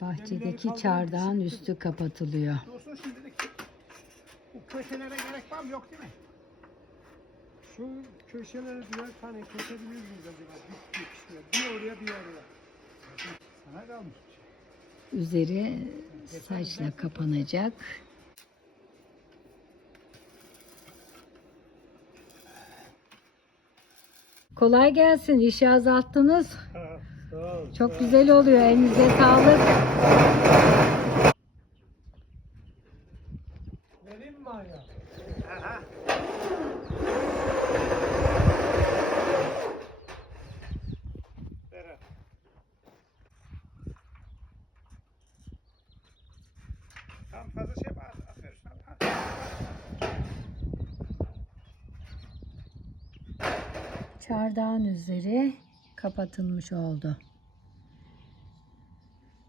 Bahçedeki çardağın üstü kapatılıyor. Dursun şimdilik. Bu köşelere gerek var mı yok değil mi? Şu köşeleri birer tane kesebilir miyiz acaba? Yetişmiyor. Bir oraya bir oraya. Sana kalmış. Üzeri saçla kapanacak. Kolay gelsin. İşi azalttınız. Çok güzel oluyor. Elinize sağlık. Vereyim mi ayağı? Aha. Çardağın üzeri kapatılmış oldu.